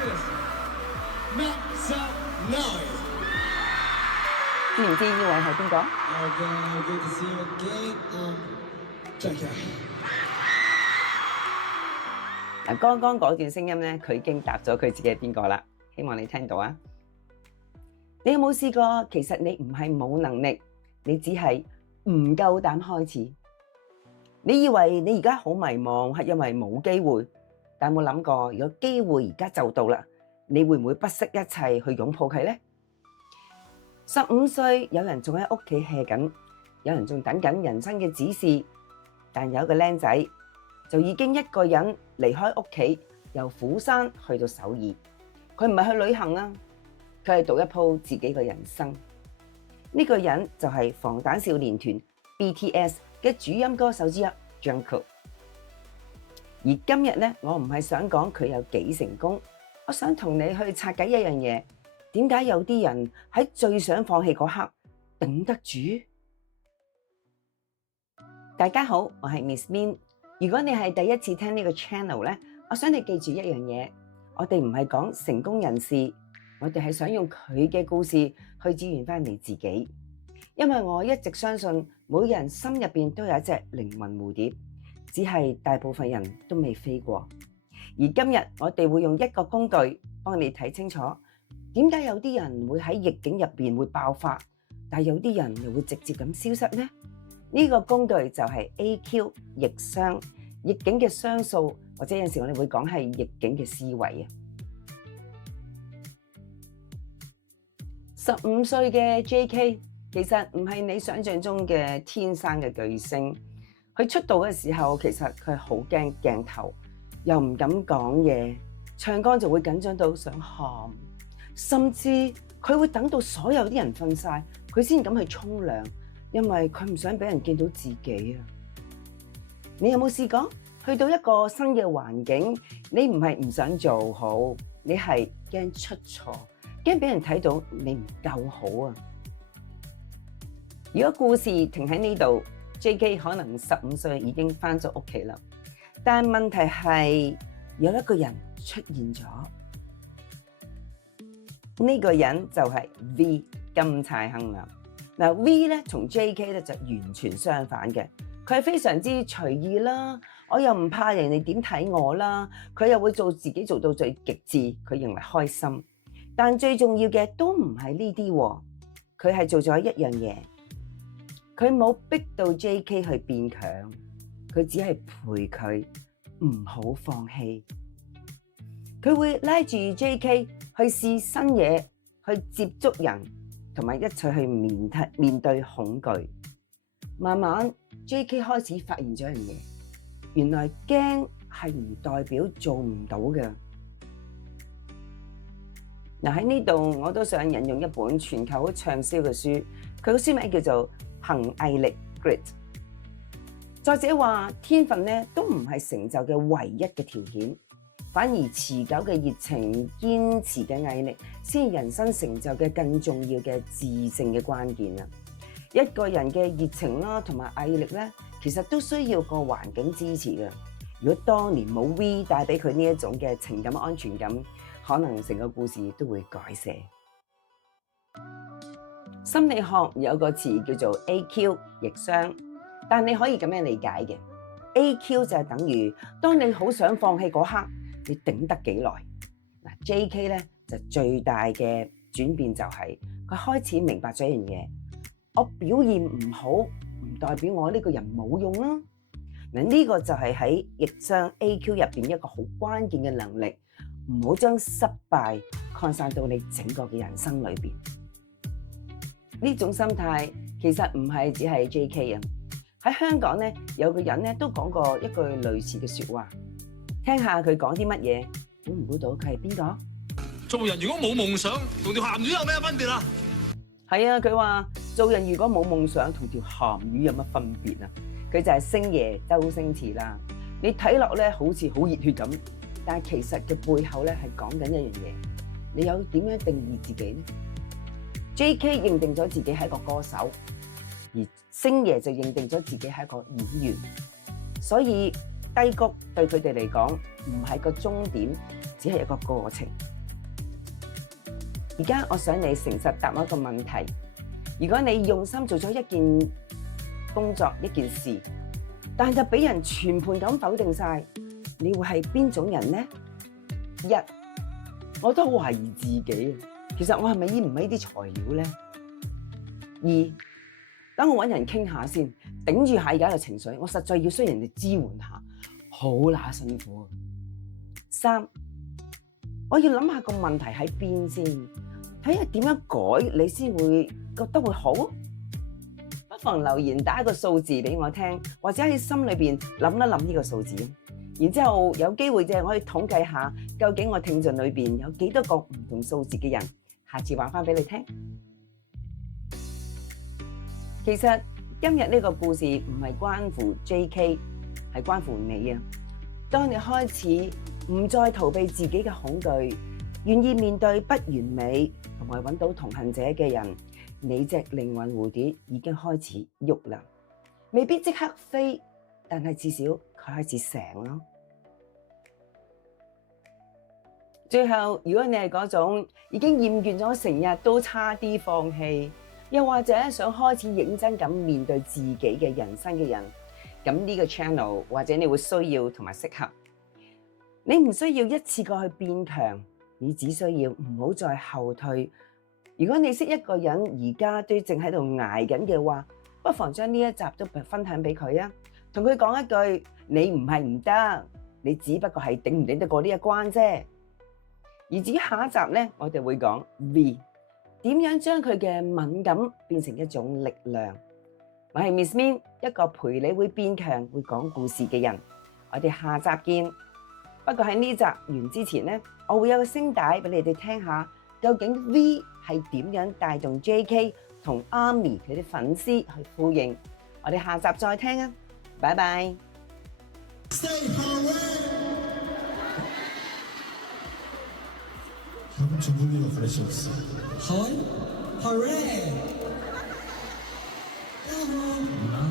Make some noise. 知唔知呢位係邊個？ Okay, good to see you again. JK. 嗱，剛剛嗰段聲音咧，佢已經答咗佢自己係邊個啦。希望你聽到啊！你有冇試過？其實你唔係冇能力，你只係唔夠膽開始。你以為你而家好迷茫，係因為冇機會，但有冇諗過，如果機會而家就到啦，你會唔會不惜一切去擁抱佢呢？15歲，有人仲喺屋企 hea 緊，有人仲等緊人生嘅指示，但有一個僆仔就已經一個人離開屋企，由釜山去到首爾。佢唔係去旅行啊，佢係賭一鋪自己嘅人生。呢個人就係防彈少年團 BTS 嘅主音歌手之一 Jungkook。而今日咧，我唔係想講佢有幾成功，我想同你去拆解一樣嘢。點解有啲人喺最想放棄嗰刻頂得住？大家好，我係 Miss Min。如果你係第一次聽呢個 channel 咧，我想你記住一樣嘢，我哋唔係講成功人士，我哋係想用佢嘅故事去支援翻你自己。因為我一直相信，每個人心入邊都有一隻靈魂蝴蝶，只係大部分人都未飛過。而今日我哋會用一個工具幫你睇清楚。點解有啲人會喺逆境入邊會爆發，但有啲人又會直接咁消失呢？呢個工具就係 AQ 逆商，逆境嘅商數，或者有陣時我哋會講係逆境嘅思維啊。15歲嘅 JK 其實唔係你想象中嘅天生嘅巨星。佢出道嘅時候，其實佢係好驚鏡頭，又唔敢講嘢，唱歌就會緊張到想喊。甚至佢會等到所有啲人瞓晒，佢先敢去沖涼，因為佢唔想俾人見到自己啊！你有冇試過去到一個新嘅環境，你唔係唔想做好，你係驚出錯，驚俾人睇到你唔夠好啊！如果故事停喺呢度，JK 可能15歲已經返咗屋企啦，但問題係有一個人出現咗。呢個人就係 V 金泰亨啦。嗱 V 咧同 JK 咧就完全相反嘅，佢係非常之隨意啦，我又唔怕人哋點睇我啦，佢又會做自己做到最極致，佢認為開心。但最重要嘅都唔係呢啲喎，佢係做咗一樣嘢，佢冇逼到 JK 去變強，佢只係陪佢唔好放棄。佢會拉住 JK 去試新嘢，去接觸人，同埋一齊去面對恐懼。慢慢 JK 開始發現咗一樣嘢，原來驚係唔代表做唔到嘅。嗱，喺呢度我都想引用一本全球好暢銷嘅書，佢個書名叫做《憑毅力 Grit》。作者話天分咧都唔係成就嘅唯一嘅條件。反而持久嘅熱情、堅持嘅毅力，先係人生成就嘅更重要嘅致勝嘅關鍵啊！一個人嘅熱情啦，同埋毅力咧，其實都需要個環境支持嘅。如果當年冇 V 帶俾佢呢一種嘅情感安全感，可能成個故事都會改寫。心理學有個詞叫做 AQ 逆商，但你可以咁樣理解嘅 AQ 就係等於當你好想放棄嗰刻。你頂得幾耐？嗱 ，JK 咧就最大嘅轉變就係佢開始明白咗一樣嘢，我表現唔好唔代表我呢個人冇用啦。嗱，呢個就係喺逆商 AQ 入邊一個好關鍵嘅能力，唔好將失敗擴散到你整個嘅人生裏邊。呢種心態其實唔係只係 JK 啊，喺香港咧有個人咧都講過一句類似嘅說話。聽下佢講啲乜嘢，估唔估到佢係邊個？做人如果冇夢想，同條鹹魚有咩分別啊？係啊，佢話做人如果冇夢想，同條鹹魚有乜分別啊？佢就係星爺周星馳啦。你睇落咧好似好熱血咁，但係其實嘅背後咧係講緊一樣嘢。你有點樣定義自己呢？ JK 認定咗自己係一個歌手，而星爺就認定咗自己係一個演員，所以低谷對佢哋嚟講唔係個終點，只係一個過程。而家我想你誠實答我一個問題：如果你用心做咗一件工作、一件事，但係就俾人全盤咁否定晒，你會係邊種人呢？一，我都好懷疑自己，其實我係咪唔係呢啲材料呢？二，等我揾人傾下先，頂住下而家嘅情緒，我實在要需要人哋支援下，好乸辛苦。三，我要諗下個問題喺邊先，睇下點樣改你先會覺得會好。不妨留言打一個數字俾我聽，或者喺心裏邊諗一諗呢個數字，然之後有機會我可以統計下究竟我聽眾裏邊有幾多個唔同數字嘅人，下次話翻俾你聽。其實今日呢個故事唔係關乎 JK， 係關乎你啊！當你開始唔再逃避自己嘅恐懼，願意面對不完美，同埋揾到同行者嘅人，你隻靈魂蝴蝶已經開始喐啦。未必即刻飛，但係至少佢開始醒咯。最後，如果你係嗰種已經厭倦咗成日都差啲放棄，又或者想開始認真咁面對自己嘅人生嘅人，咁呢個 channel 或者你會需要同埋適合。你唔需要一次過去變強，你只需要唔好再後退。如果你識一個人而家都正喺度捱緊嘅話，不妨將呢一集都分享俾佢啊，同佢講一句：你唔係唔得，你只不過係頂唔頂得過呢一關啫。而至於下一集呢，我哋會講 V。點樣將佢嘅敏感變成一種力量？我係 Miss Min， 一個陪你會變強、會講故事嘅人。我哋下集見。不過喺呢集完之前呢，我會有個聲帶俾你哋聽下，究竟 V 係點樣帶動 JK 同 ARMY 佢啲粉絲去呼應。我哋下集再聽啊！拜拜。충분히 프레셔스. 헐? 허레! 야호!